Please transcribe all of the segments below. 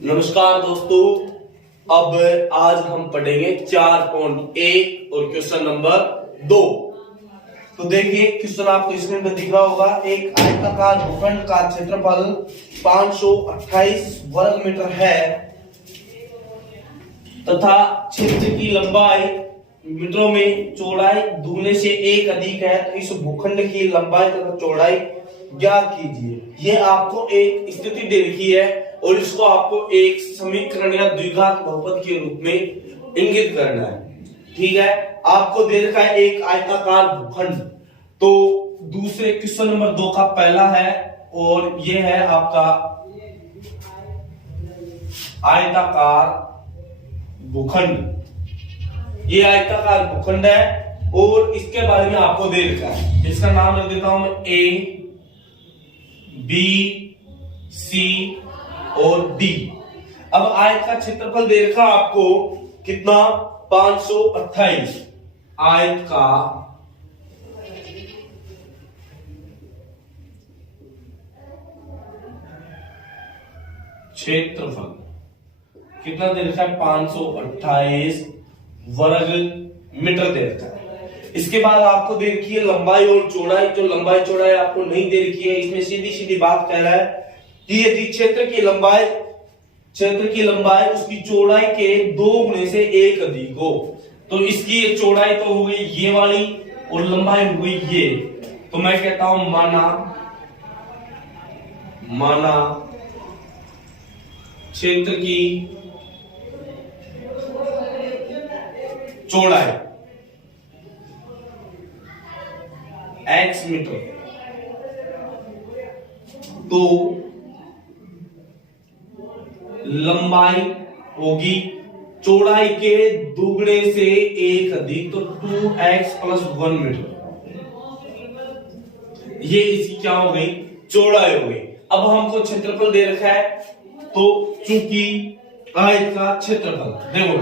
नमस्कार दोस्तों, अब आज हम पढ़ेंगे 4.1 और क्वेश्चन नंबर 2। तो देखिए क्वेश्चन आपको स्क्रीन पर दिख रहा होगा। एक आयताकार भूखंड का क्षेत्रफल 528 वर्ग मीटर है तथा क्षेत्र की लंबाई मीटरों में चौड़ाई दुगने से एक अधिक है, तो इस भूखंड की लंबाई तथा चौड़ाई ज्ञात कीजिए। यह आपको एक स्थिति दे रखी है और इसको आपको एक समीकरण या द्विघात बहुपद के रूप में इंगित करना है। ठीक है, आपको दे रखा है एक आयताकार भूखंड। तो दूसरे क्वेश्चन नंबर 2 का पहला है और यह है आपका आयताकार भूखंड। ये आयताकार भूखंड है और इसके बारे में आपको दे रखा है। इसका नाम रख देता हूं मैं ए, बी, सी और डी। अब आयत का क्षेत्रफल दे रखा आपको कितना, 528। आयत का क्षेत्रफल कितना दे रखा है, 528 वर्ग मीटर दे रखा है। इसके बाद आपको दे रखी है लंबाई और चौड़ाई। जो लंबाई चौड़ाई आपको नहीं दे रखी है, इसमें सीधी सीधी बात कह रहा है कि यदि क्षेत्र की लंबाई उसकी चौड़ाई के 2 गुने से 1 अधिक हो, तो इसकी ये चौड़ाई तो हो गई ये वाली और लंबाई हो गई ये। तो मैं कहता हूं माना क्षेत्र की चौड़ाई x मीटर, तो लंबाई होगी चौड़ाई के दुगने से 1 अधिक, तो 2x + 1 मीटर। ये इसकी क्या हो गई, चौड़ाई हो गई। अब हमको क्षेत्रफल दे रखा है, तो चूंकि आयत का क्षेत्रफल देखो,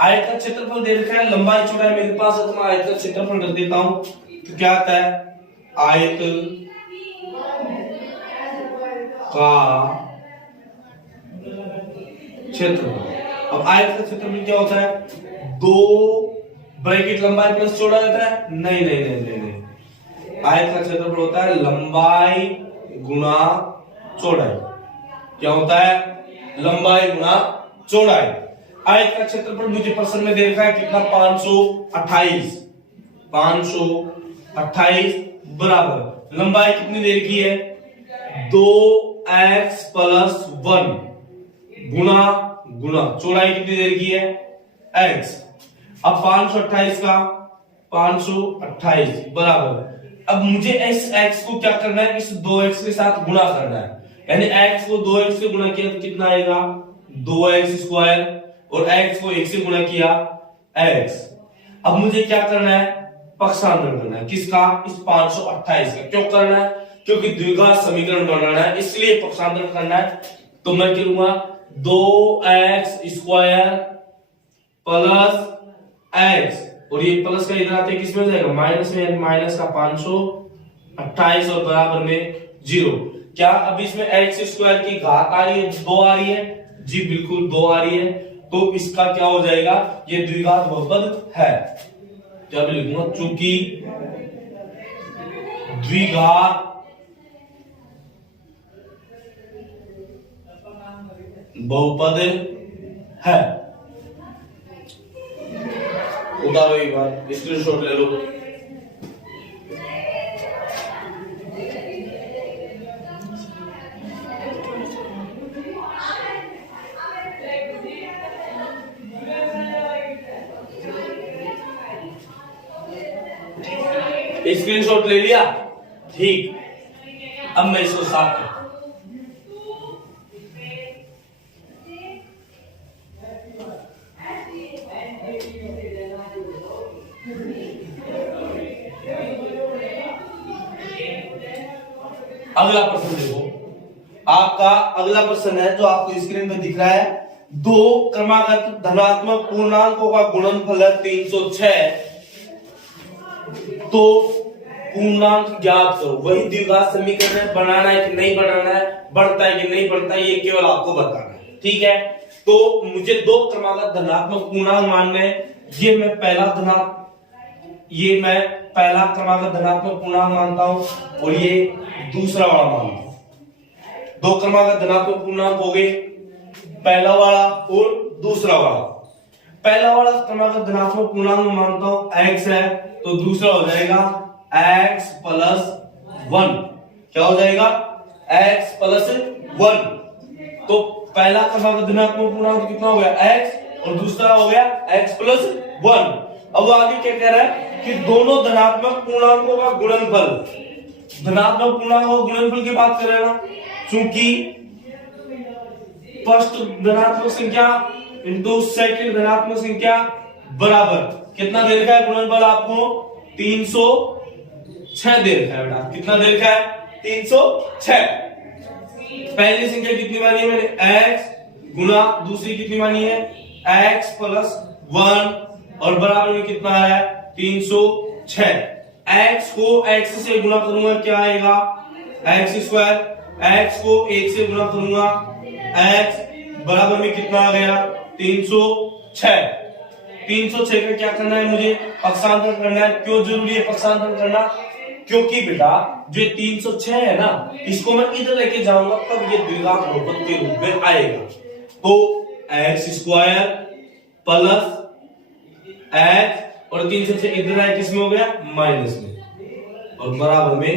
आयत का क्षेत्रफल दे रखा है, लंबाई चौड़ाई मेरे पास है, तो मैं आयत का क्षेत्रफल रख देता हूं। तो क्या आता है, आयत का क्षेत्रफल। अब आयत का क्षेत्रफल क्या होता है, 2 ब्रैकेट लंबाई प्लस चौड़ाई होता है। नहीं, आयत का क्षेत्रफल होता है लंबाई गुणा चौड़ाई। क्या होता है, लंबाई गुणा चौड़ाई। आयत का क्षेत्रफल मुझे प्रश्न में दे रखा है कितना, 528 बराबर लंबाई कितनी दे रखी है, 2x + 1 गुणा चौड़ाई कितनी दे रखी है, x। अब 528 बराबर, अब मुझे इस x को क्या करना है, इस 2x के साथ गुणा करना है। यानी x को 2x से गुणा किया तो कितना आएगा, 2x² और x को 1 से गुणा किया x। अब मुझे क्या करना है, पक्षांतर करना है। किसका, इस 528 का। क्यों करना है, क्योंकि द्विघात समीकरण बनाना है, इसलिए पक्षांतर करना है। तो मैं करूंगा 2x² + x, और ये प्लस का इधर आते किसमें जाएगा, माइनस में, यानी माइनस का 528 और बराबर में 0। क्या अब इसमें x² की घात आ रही है, 2 आ रही है जी, बिल्कुल 2 आ रही है। तो इसका क्या हो जाएगा, ये द्विघात बहुपद है। क्या भी लिखूंगा, चूंकि द्विघात बहुपद है। उतारो एक बार, स्क्रीनशॉट ले लो। स्क्रीनशॉट ले लिया, ठीक। अब मैं इसको साफ करता हूं। अगला प्रश्न देखो, आपका अगला प्रश्न है जो आपको स्क्रीन पर दिख रहा है। 2 क्रमागत धनात्मक पूर्णांकों का गुणनफल है 306। तो पूर्णांक ज्ञात करो। वही द्विघात समीकरण बनाना है कि नहीं बनाना है, बढ़ता है कि नहीं बढ़ता है, ये केवल आपको बताना है। ठीक है, तो मुझे दो क्रमागत धनात्मक पूर्णांक मानने हैं। ये मैं पहला क्रमागत धनात्मक पूर्णांक मानता हूं और ये दूसरा वाला मानता हूं। दो क्रमागत धनात्मक पूर्णांक हो गए, पहला वाला और दूसरा वाला। पहला वाला क्रमागत धनात्मक पूर्णांक मानता हूं x है, तो दूसरा हो जाएगा x प्लस 1। क्या हो जाएगा? x plus 1। तो पहला क्रमागत धनात्मक पूर्णांक कितना हो गया? x, और दूसरा हो गया x प्लस 1। अब आगे क्या कह रहा है कि दोनों धनात्मक पूर्णांकों का गुणनफल, धनात्मक पूर्णांकों का गुणनफल की बात कर रहे हैं ना, क्योंकि फर्स्ट धनात्मक संख्या इंटू सेकंड धनात्मक संख्या बराबर कितना दे रखा है गुणनफल आपको? 306 दे रखा है बेटा। कितना दे रखा है? 306। पहली संख्या कितनी मानी है मैंने? x गुना दूसरी कितनी मानी है? x प्लस 1 और बराबर में कितना है? 306। x को x से गुना करूंगा क्या आएगा? x square. x को 1 से गुना करूंगा x बराबर में कितना आ गया? 306। 306 का क्या करना है मुझे? पक्षांतर करना है। क्यों जरूरी है पक्षांतर करना? क्योंकि बेटा जो 306 है ना, इसको मैं इधर लेके जाऊंगा तब ये द्विघात बहुपद के रूप में आएगा। तो x स्क्वायर प्लस x और 306 इधर आए किसमें हो गया? माइनस में, और बराबर में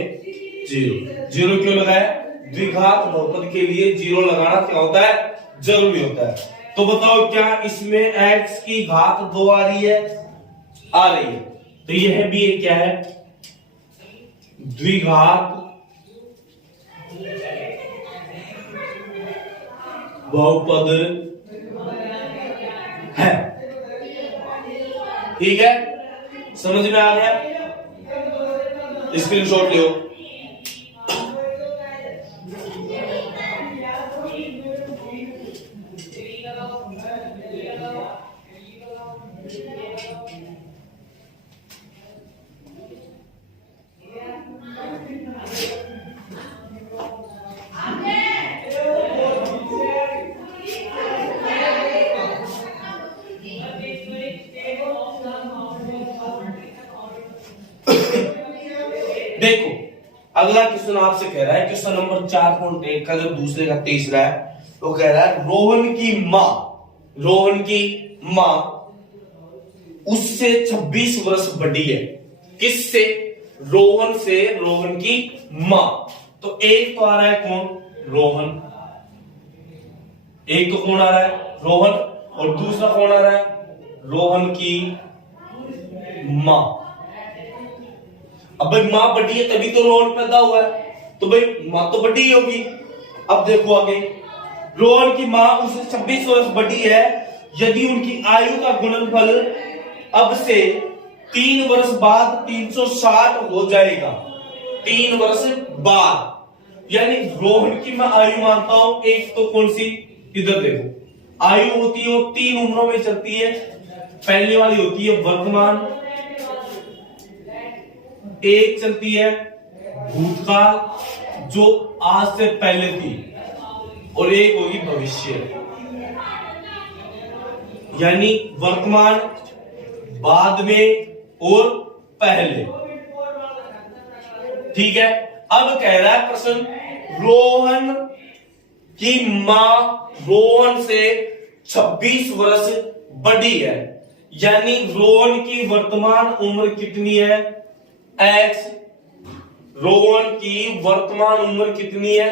0। 0 क्यों लगाया? द्विघात बहुपद के लिए 0 लगाना क्या होता है? जरूरी होता है। तो बताओ क्या इसमें x की घात 2 आ रही है? आ रही है। तो यह भी एक क्या है? द्विघात बहुपद है। ठीक है, समझ में आ गया? स्क्रीनशॉट लो। देखो अगला क्वेश्चन आपसे कह रहा है, क्वेश्चन नंबर 4.1 का जो दूसरे का तीसरा है, तो कह रहा है रोहन की मां उससे 26 वर्ष बड़ी है। किससे? रोहन से रोहन की मां। तो एक तो आ रहा है कौन? रोहन। एक तो कौन आ रहा है? रोहन। और दूसरा कौन आ रहा है? रोहन की मां। अब भाई मां बड़ी है तभी तो रोहन पैदा हुआ है, तो भाई मां तो बड़ी ही होगी। अब देखो आगे, रोहन की मां उससे 26 वर्ष बड़ी है यदि उनकी आयु का गुणनफल अब से 3 वर्ष बाद 360 हो जाएगा। 3 वर्ष बाद, यानी रोहन की मैं आयु मानता हूं एक तो कौन सी? इधर देखो, आयु होती है वो 3 उम्रों में चलती है। पहली वाली होती है वर्तमान, एक चलती है भूतकाल जो आज से पहले थी, और एक होगी भविष्य, यानी वर्तमान, बाद में और पहले। ठीक है, अब कह रहा है प्रश्न, रोहन की मां रोहन से 26 वर्ष बड़ी है, यानी रोहन की वर्तमान उम्र कितनी है? x। रोहन की वर्तमान उम्र कितनी है?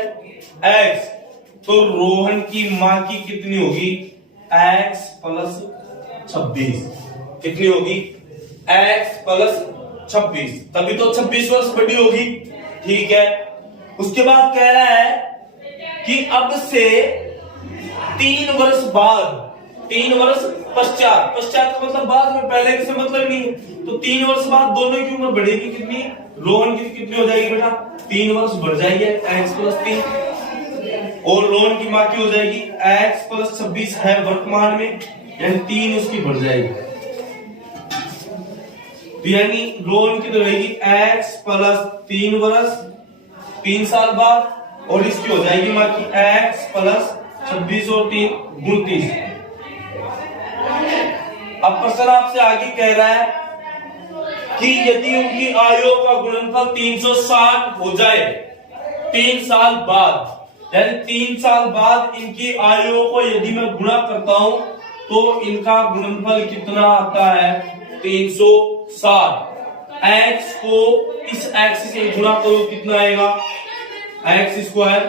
x। तो रोहन की मां की कितनी होगी? x plus 26। कितनी होगी? x प्लस 26, तभी तो 26 वर्ष बड़ी होगी। ठीक है, उसके बाद कह रहा है कि अब से 3 वर्ष बाद, 3 वर्ष पश्चात, पश्चात का मतलब बाद में, पहले से मतलब नहीं है, तो 3 वर्ष बाद दोनों की उम्र बढ़ेगी कितनी? रोहन की कितनी हो जाएगी बेटा? 3 वर्ष बढ़ जाएगी, x प्लस 3, और रोहन की मां की हो जाएगी x प्लस 26 है वर्तमान में, यानी 3 उसकी बढ़ जाएगी। तो यानी रो कितनी रहेगी x प्लस 3 वर्ष 3 साल बाद, और इसकी हो जाएगी मां की x प्लस 26 और 3 29। अब प्रश्न आपसे आगे कह रहा है कि यदि उनकी आयु का गुणनफल 360 हो जाए 3 साल बाद, यानी 3 साल बाद इनकी आयु को यदि मैं गुणा करता हूं तो इनका गुणनफल कितना आता है 360। x को इस x से गुणा करो कितना आएगा x स्क्वायर,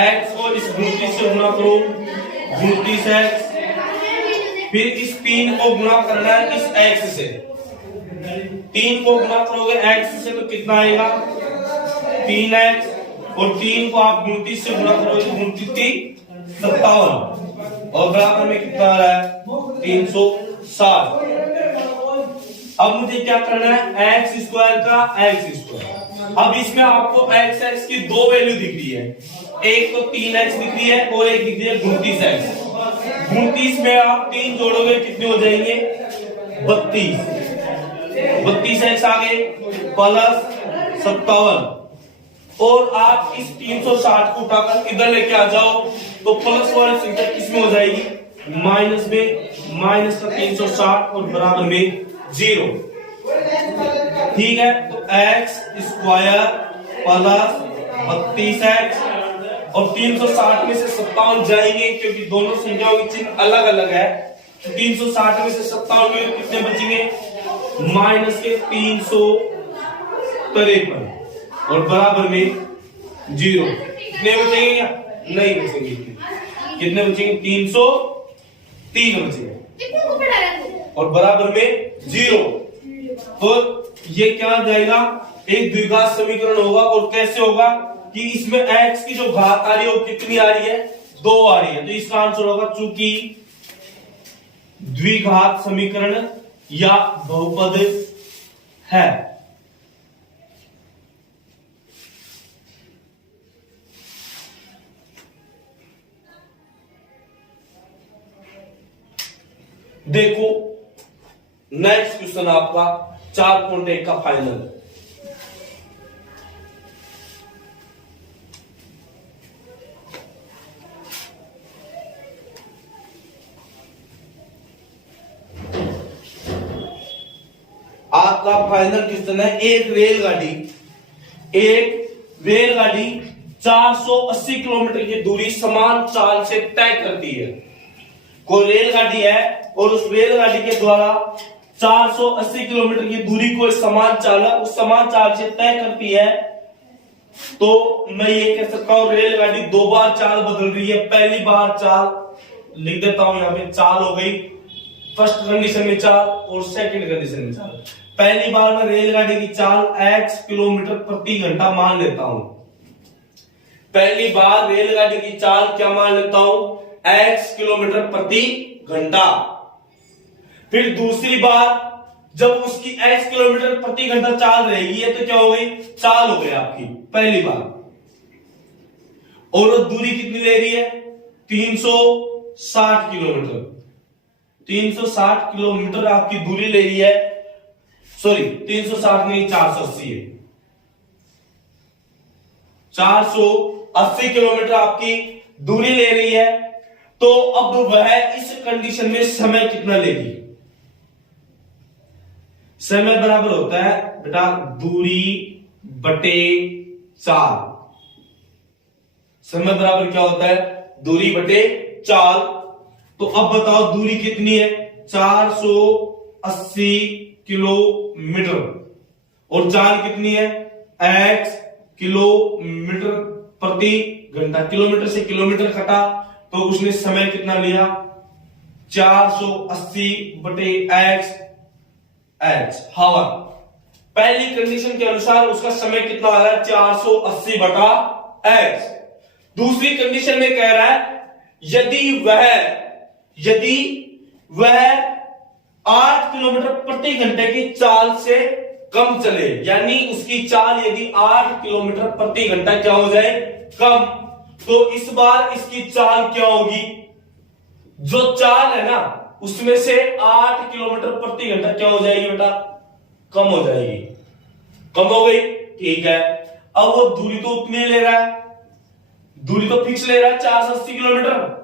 x को इस 29 से गुणा करो 29x, फिर इस 3 को गुणा करना है इस x से, 3 को गुणा करोगे x से तो कितना आएगा 3x, और 3 को आप 29 से गुणा करोगे 29 57, और बराबर में कितना आ रहा है 360। अब मुझे क्या करना है एक्स स्क्वायर का एक्स स्क्वायर। अब इसमें आपको एक्स एक्स की दो वैल्यू दिख रही है, एक तो 3x दिख रही है और एक दिख रही है 29x। 29 में आप 3 जोड़ोगे कितने हो जाएंगे 32x आगे प्लस 57, और आप इस 360 को उठाकर इधर लेके आ जाओ तो प्लस वाली संख्या किसमें हो जाएगी माइनस में, माइनस का 360 और बराबर में 0। ठीक है, तो x स्क्वायर प्लस 32x, और 360 में से 57 जाएंगे क्योंकि दोनों संख्याओं के चिन्ह अलग अलग है, तो 360 में से 57 में कितने बचेंगे माइनस के 353, और बराबर में 0। कितने बचेंगे या नहीं बचेंगे, कितने बचेंगे 303 बचेंगे, और बराबर में 0। तो ये क्या आ जाएगा एक द्विघात समीकरण होगा, और कैसे होगा कि इसमें x की जो घात आ रही है वो कितनी आ रही है 2 आ रही है, तो इसका आंसर होगा चूंकि द्विघात समीकरण या बहुपद है। देखो नेक्स्ट क्वेश्चन आपका 4.1 का फाइनल। आपका फाइनल क्वेश्चन है एक रेलगाड़ी 480 किलोमीटर की दूरी समान चाल से तय करती है। कोई रेलगाड़ी है और उस रेलगाड़ी के द्वारा 480 किलोमीटर की दूरी को समान चाल उस समान चाल से तय करती है, तो मैं ये कह सकता हूं रेलगाड़ी 2 बार चाल बदल रही है। पहली बार चाल लिख देता हूं, यहां पे चाल हो गई फर्स्ट कंडीशन में चाल और सेकंड कंडीशन में चाल। पहली बार मैं रेलगाड़ी की चाल x किलोमीटर प्रति घंटा मान लेता हूं, पहली बार रेलगाड़ी की चाल क्या मान लेता हूं x किलोमीटर प्रति घंटा। फिर दूसरी बार जब उसकी x किलोमीटर प्रति घंटा चाल रहेगी है तो क्या हो गई चाल हो गई आपकी पहली बार, और वो दूरी कितनी ले रही है 360 किलोमीटर। 360 किलोमीटर आपकी दूरी ले रही है, सॉरी 360 नहीं 480 है, 480 किलोमीटर आपकी दूरी ले रही है। तो अब वह इस कंडीशन में समय कितना लेगी, समय बराबर होता है बेटा दूरी बटे चाल। समय बराबर क्या होता है दूरी बटे चाल। तो अब बताओ दूरी कितनी है 480 किलोमीटर, और चाल कितनी है x किलोमीटर प्रति घंटा। किलोमीटर से किलोमीटर कटा तो उसने समय कितना लिया 480 बटे x हावर। पहली कंडीशन के अनुसार उसका समय कितना आ रहा है 480 बटा x। दूसरी कंडीशन में कह रहा है यदि वह 8 किलोमीटर प्रति घंटे की चाल से कम चले, यानी उसकी चाल यदि 8 किलोमीटर प्रति घंटा क्या हो जाए कम, तो इस बार इसकी चाल क्या होगी, जो चाल है ना उसमें से 8 किलोमीटर प्रति घंटा क्या हो जाएगी बेटा कम हो जाएगी, कम हो गई, ठीक है। अब वो दूरी तो उतनी ले रहा है, दूरी तो फिक्स ले रहा है 480 किलोमीटर,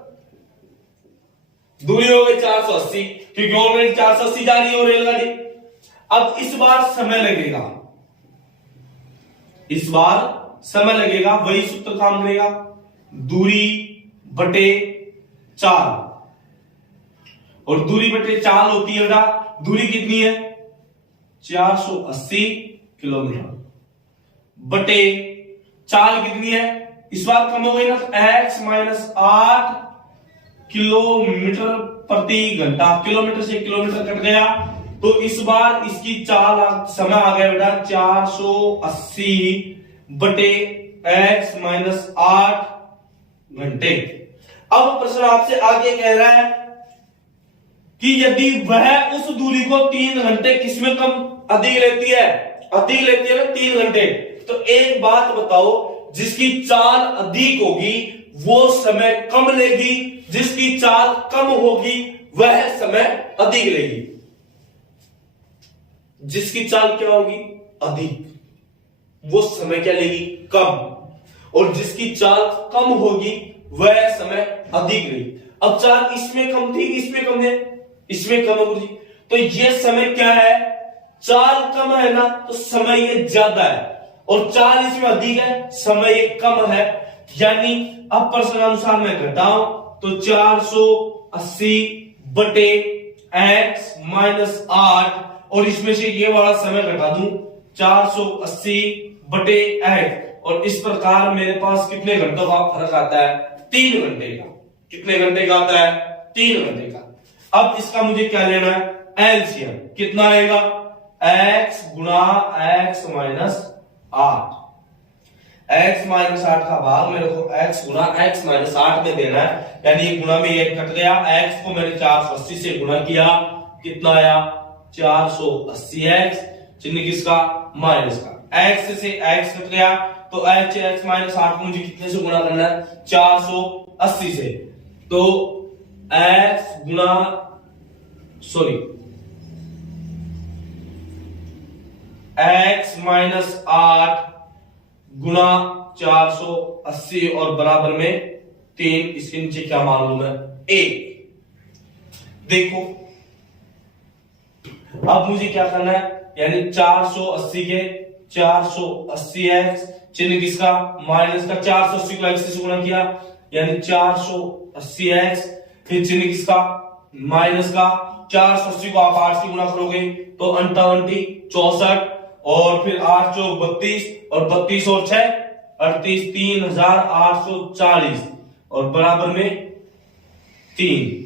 दूरी हो गई 480, क्योंकि ऑलरेडी 480 जा रही है वो रेलगाड़ी। अब इस बार समय लगेगा, इस बार समय लगेगा, वही सूत्र काम करेगा, दूरी बटे चाल, और दूरी बटे चाल होती है बेटा, दूरी कितनी है 480 किलोमीटर बटे चाल कितनी है, इस बार कम हो गई ना, तो x माइनस 8 किलोमीटर प्रति घंटा, किलोमीटर से किलोमीटर कट गया, तो इस बार इसकी चाल समय आ गया बेटा 480 बटे x माइनस 8 घंटे। अब प्रश्न आपसे आगे कह रहा है कि यदि वह उस दूरी को 3 घंटे किसमें कम अधिक लेती है, अधिक लेती है ना 3 घंटे, तो एक बात बताओ, जिसकी चाल अधिक होगी वो समय कम लेगी, जिसकी चाल कम होगी वह समय अधिक लेगी। जिसकी चाल क्या होगी अधिक, वो समय क्या लेगी कम, और जिसकी चाल कम होगी वह समय अधिक लेगी। अब चाल इसमें कम थी, इसमें कम है, इसमें कम होगी, तो ये समय क्या है, चाल कम है ना, तो समय ये ज्यादा है, और चाल इसमें अधिक है, समय ये कम है। यानी अब प्रश्नानुसार मैं घटाऊं तो 480 बटे x माइनस 8, और इसमें से ये वाला समय घटा दूं 480 बटे x, और इस प्रकार मेरे पास कितने घंटों का फर्क आता है, 3 घंटे का। कितने घंटे का आता है, 3 घंटे का। अब इसका मुझे क्या लेना है, एलसीएम कितना आएगा, x गुणा x माइनस 8, x माइनस 8 का भाग मेरे को x गुणा x माइनस 8 में देना है, यानी गुणा में ये कट गया, x को मैंने 480 से गुणा किया, कितना आया 480x, चिन्ह किसका माइनस का, x से x कट गया, तो x माइनस 8 को मुझे कितने से गुणा करना है, 480 से, तो x गुणा x माइनस 8 गुणा 480 और बराबर में 3, इसके नीचे क्या मालूम है 1। देखो अब मुझे क्या करना है, यानी 480 के 480x, चिन्ह किसका माइनस का, 480 को x से गुणा किया, यानी 480x, फिर चिन्ह किसका माइनस का, 480 को आप 8 से गुणा करोगे तो 58 64, और फिर 8 चौक 32, और 32 और 6 38, 3840, और बराबर में 3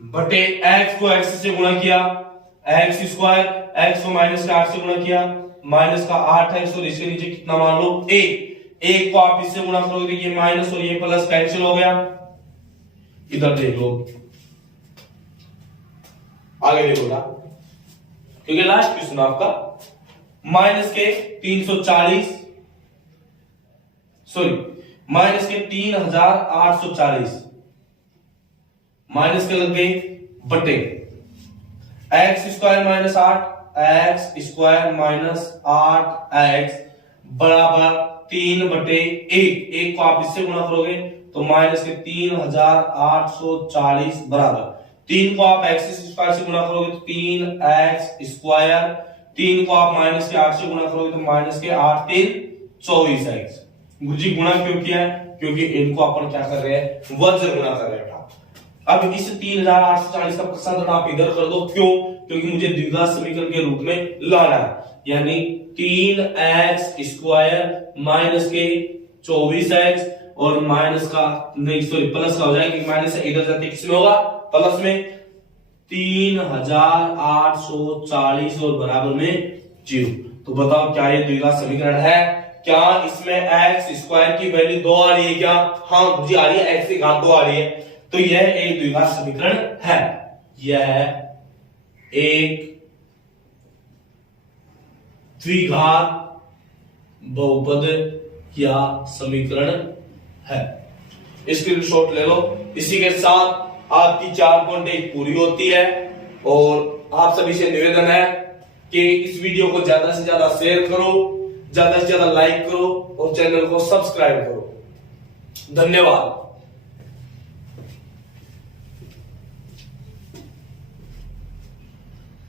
बटे x को x से गुणा किया, x स्क्वायर, x को माइनस का 8 से गुणा किया, माइनस का 8x, और इसके नीचे कितना मान लो 1 को आप इससे गुणा करोगे, ये माइनस और ये प्लस कैंसिल हो गया। इधर देख लो, आगे देखो ना, क्योंकि लास्ट क्वेश्चन आपका माइनस के 340, सॉरी माइनस के 3840, माइनस के लग गए बटे x square minus 8, x square minus 8x बराबर 3 बटे 1 को आप इससे गुणा करोगे तो माइनस के 3840 बराबर 3 को आप x स्क्वायर से गुणा करोगे तो 3x स्क्वायर, 3 को आप माइनस के 8 से गुणा करोगे तो माइनस के 8 3 24x। गुरुजी गुणा क्यों किया है, क्योंकि इनको अपन क्या कर रहे हैं, वज्र गुणा कर रहे हैं। अब इस 3840 का प्रतिशत आप इधर कर दो, क्यों, क्योंकि मुझे द्विघात समीकरण के रूप में लाना है, यानी 3x स्क्वायर माइनस के 24x और माइनस का नहीं सॉरी प्लस का हो जाएगा, क्योंकि माइनस से इधर जाते किसमें होगा प्लस में, 3840 और बराबर में 0। तो बताओ क्या ये द्विघात समीकरण है, क्या इसमें x स्क्वायर की वैल्यू 2 आ रही है क्या, हाँ मुझे आ रही है, x की घात 2 आ रही है, तो यह एक द्विघात समीकरण है, यह एक द्विघात बहुपद या समीकरण है। स्क्रीनशॉट ले लो। इसी के साथ आपकी 4.1 पूरी होती है और आप सभी से निवेदन है कि इस वीडियो को ज्यादा से ज्यादा शेयर करो, ज्यादा से ज्यादा लाइक करो और चैनल को सब्सक्राइब करो। धन्यवाद।